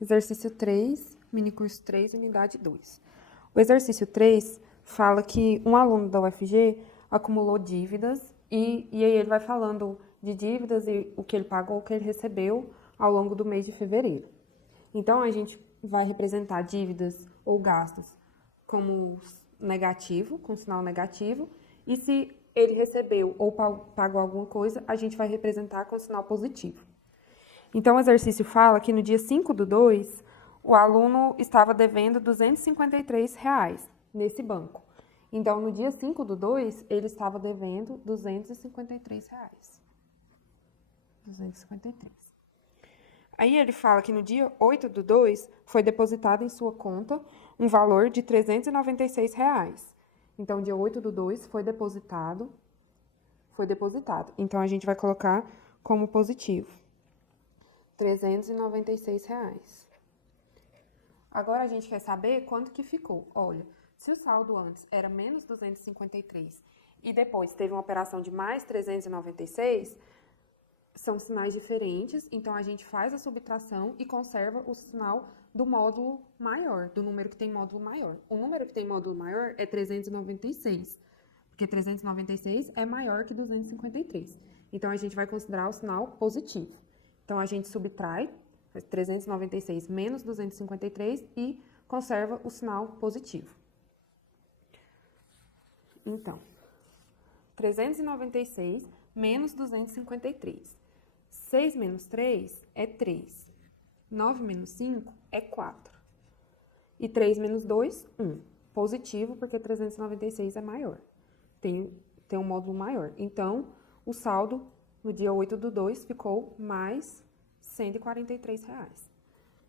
Exercício 3, minicurso 3, unidade 2. O exercício 3 fala que um aluno da UFG acumulou dívidas e aí ele vai falando de dívidas e o que ele pagou, o que ele recebeu ao longo do mês de fevereiro. Então, a gente vai representar dívidas ou gastos como negativo, com sinal negativo, e se ele recebeu ou pagou alguma coisa, a gente vai representar com sinal positivo. Então, o exercício fala que no dia 5/2, o aluno estava devendo R$ 253 nesse banco. Então, no dia 5/2, ele estava devendo R$ 253. 253. Aí ele fala que no dia 8/2 foi depositado em sua conta um valor de R$ 396. Então, dia 8/2 foi depositado. Então, a gente vai colocar como positivo. R$ 396. Agora, a gente quer saber quanto que ficou. Olha, se o saldo antes era menos 253 e depois teve uma operação de mais 396, são sinais diferentes, então a gente faz a subtração e conserva o sinal do módulo maior, do número que tem módulo maior. O número que tem módulo maior é 396, porque 396 é maior que 253. Então, a gente vai considerar o sinal positivo. Então, a gente subtrai 396 menos 253 e conserva o sinal positivo. Então, 396 menos 253. 6 menos 3 é 3. 9 menos 5 é 4. E 3 menos 2, 1. Positivo, porque 396 é maior. Tem um módulo maior. Então, o saldo no dia 8/2 ficou mais R$ 143.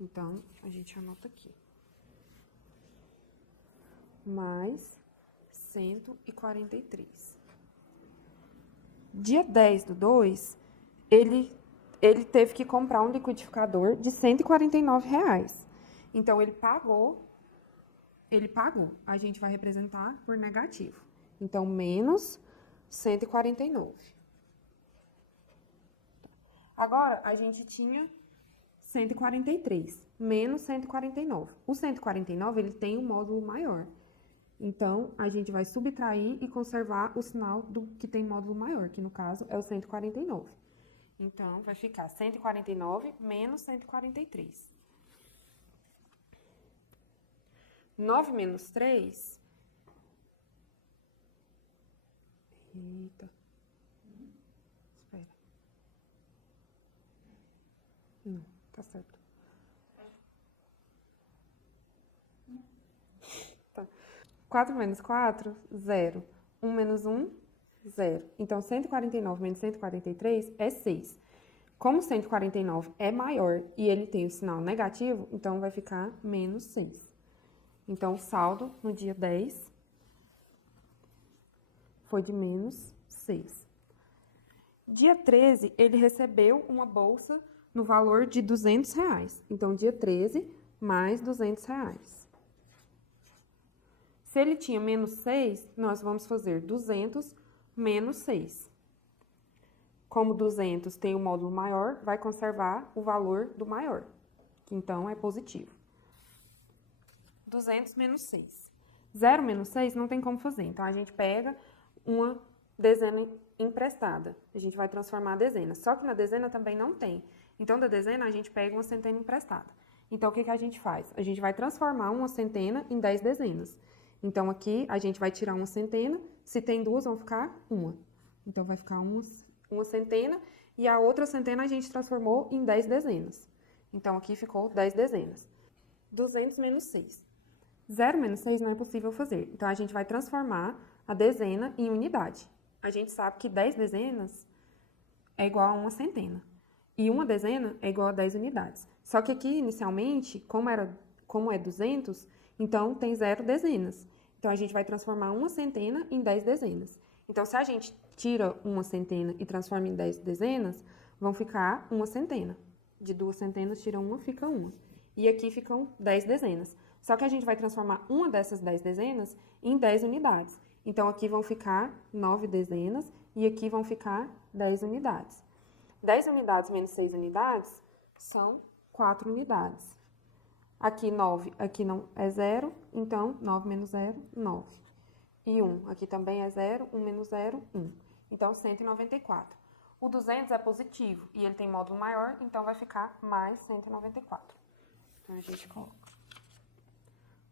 Então, a gente anota aqui. Mais 143. Dia 10/2, ele teve que comprar um liquidificador de R$ 149. Então, ele pagou. A gente vai representar por negativo. Então, menos 149. Agora, a gente tinha 143, menos 149. O 149, ele tem um módulo maior. Então, a gente vai subtrair e conservar o sinal do que tem módulo maior, que no caso é o 149. Então, vai ficar 149 menos 143. 9 menos 3... Eita. Espera. Não, tá certo. Tá. 4 menos 4, 0. 1 menos 1, 0. Então, 149 menos 143 é 6. Como 149 é maior e ele tem o sinal negativo, então vai ficar menos 6. Então, o saldo no dia 10 foi de menos 6. Dia 13, ele recebeu uma bolsa no valor de R$ 200. Então, dia 13, mais R$ 200. Se ele tinha menos 6, nós vamos fazer 200 menos 6. Como 200 tem o módulo maior, vai conservar o valor do maior, que então é positivo. 200 menos 6. 0 menos 6 não tem como fazer, então a gente pega uma dezena emprestada. A gente vai transformar a dezena, só que na dezena também não tem. Então, da dezena, a gente pega uma centena emprestada. Então, o que a gente faz? A gente vai transformar uma centena em 10 dezenas. Então, aqui, a gente vai tirar uma centena, se tem duas, vão ficar uma. Então, vai ficar uma centena, e a outra centena a gente transformou em 10 dezenas. Então, aqui ficou 10 dezenas. 200 menos 6. 0 menos 6 não é possível fazer. Então, a gente vai transformar a dezena em unidade. A gente sabe que 10 dezenas é igual a uma centena. E uma dezena é igual a 10 unidades. Só que aqui, inicialmente, como é 200, então tem 0 dezenas. Então, a gente vai transformar uma centena em 10 dezenas. Então, se a gente tira uma centena e transforma em 10 dezenas, vão ficar uma centena. De 2 centenas, tira uma, fica uma. E aqui ficam 10 dezenas. Só que a gente vai transformar uma dessas 10 dezenas em 10 unidades. Então, aqui vão ficar 9 dezenas e aqui vão ficar 10 unidades. 10 unidades menos 6 unidades são 4 unidades. Aqui 9, aqui não é 0, então 9 menos 0, 9. E 1, aqui também é 0, 1 menos 0, 1. Então, 194. O 200 é positivo e ele tem módulo maior, então vai ficar mais 194. Então, a gente coloca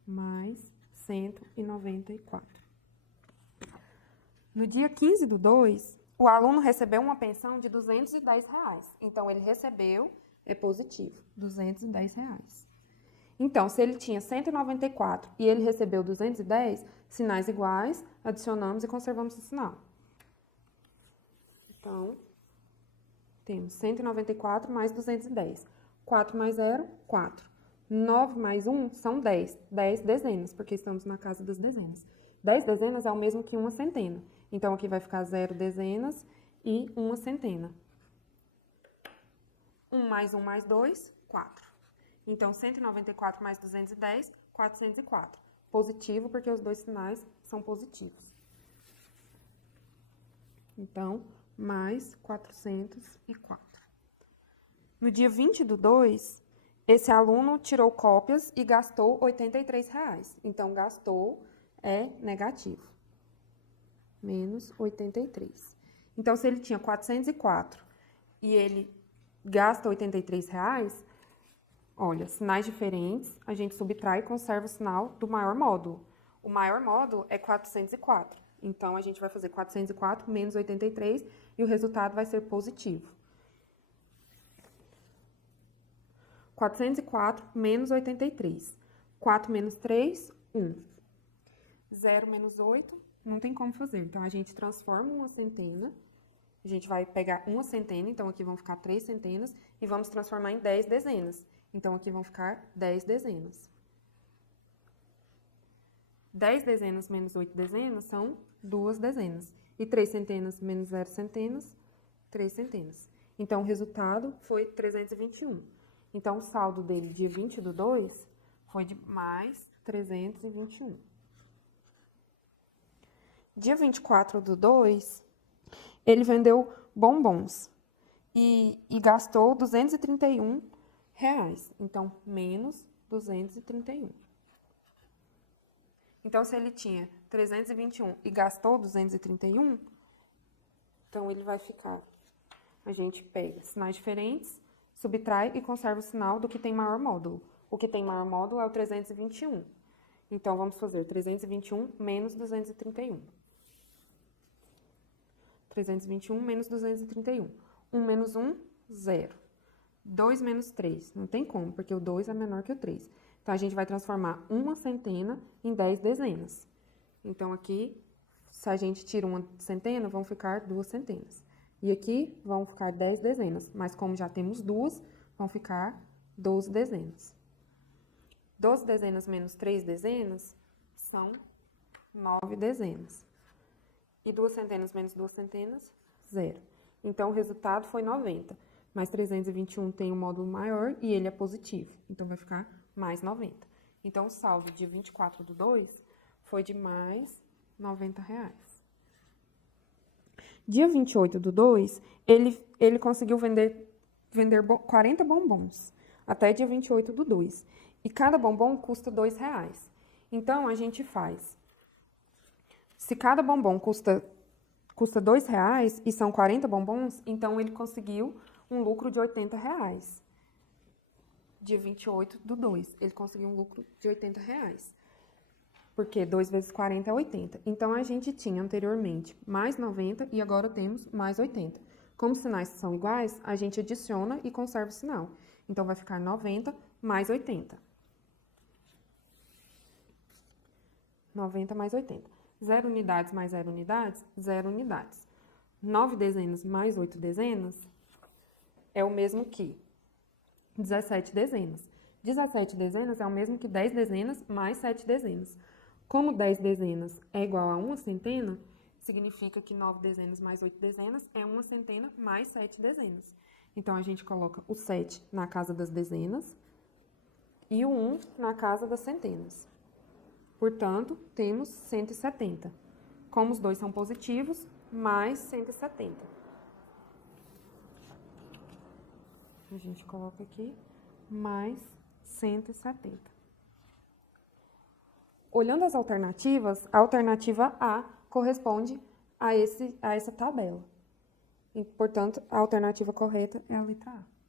mais 194. No dia 15 do 2, o aluno recebeu uma pensão de R$210. Então, ele recebeu, é positivo, R$210. Então, se ele tinha 194 e ele recebeu 210, sinais iguais, adicionamos e conservamos o sinal. Então, temos 194 mais 210. 4 mais 0, 4. 9 mais 1 são 10. 10 dezenas, porque estamos na casa das dezenas. 10 dezenas é o mesmo que uma centena. Então, aqui vai ficar 0 dezenas e uma centena. 1 mais 2, 4. Então, 194 mais 210, 404. Positivo, porque os dois sinais são positivos. Então, mais 404. No dia 20 do 2, esse aluno tirou cópias e gastou R$83. Então, gastou é negativo. Menos 83. Então, se ele tinha 404 e ele gasta R$83, olha, sinais diferentes, a gente subtrai e conserva o sinal do maior módulo. O maior módulo é 404. Então, a gente vai fazer 404 menos 83 e o resultado vai ser positivo. 404 menos 83. 4 menos 3, 1. 0 menos 8, não tem como fazer. Então, a gente transforma uma centena. A gente vai pegar uma centena, então aqui vão ficar 3 centenas, e vamos transformar em 10 dezenas. Então, aqui vão ficar 10 dezenas. 10 dezenas menos 8 dezenas são 2 dezenas. E 3 centenas menos 0 centenas, 3 centenas. Então, o resultado foi 321. Então, o saldo dele, dia 20 do 2, foi de mais 321. Dia 24 do 2, ele vendeu bombons e gastou R$231. Então, menos 231. Então, se ele tinha 321 e gastou 231, então ele vai ficar. A gente pega sinais diferentes, subtrai e conserva o sinal do que tem maior módulo. O que tem maior módulo é o 321. Então, vamos fazer 321 menos 231. 321 menos 231. 1 menos 1, 0. 2 menos 3, não tem como, porque o 2 é menor que o 3. Então, a gente vai transformar uma centena em 10 dezenas. Então, aqui, se a gente tira uma centena, vão ficar 2 centenas. E aqui, vão ficar 10 dezenas. Mas, como já temos 2, vão ficar 12 dezenas. 12 dezenas menos 3 dezenas são 9 dezenas. E 2 centenas menos 2 centenas, 0. Então, o resultado foi 90. Mas 321 tem um módulo maior e ele é positivo. Então, vai ficar mais 90. Então, o saldo de 24 do 2 foi de mais R$90. Dia 28 do 2, ele conseguiu vender 40 bombons. Até dia 28 do 2. E cada bombom custa R$2. Então, a gente faz. Se cada bombom custa R$2 e são 40 bombons, então ele conseguiu um lucro de R$80. Dia 28 do 2, ele conseguiu um lucro de R$80. Porque 2 vezes 40 é 80. Então, a gente tinha anteriormente mais 90 e agora temos mais 80. Como os sinais são iguais, a gente adiciona e conserva o sinal. Então, vai ficar 90 mais 80. 90 mais 80. 0 unidades mais 0 unidades, 0 unidades. 9 dezenas mais 8 dezenas é o mesmo que 17 dezenas. 17 dezenas é o mesmo que 10 dezenas mais 7 dezenas. Como 10 dezenas é igual a uma centena, significa que 9 dezenas mais 8 dezenas é uma centena mais 7 dezenas. Então, a gente coloca o 7 na casa das dezenas e o 1 na casa das centenas. Portanto, temos 170. Como os dois são positivos, mais 170. A gente coloca aqui mais 170. Olhando as alternativas, a alternativa A corresponde a essa tabela. E, portanto, a alternativa correta é a letra A.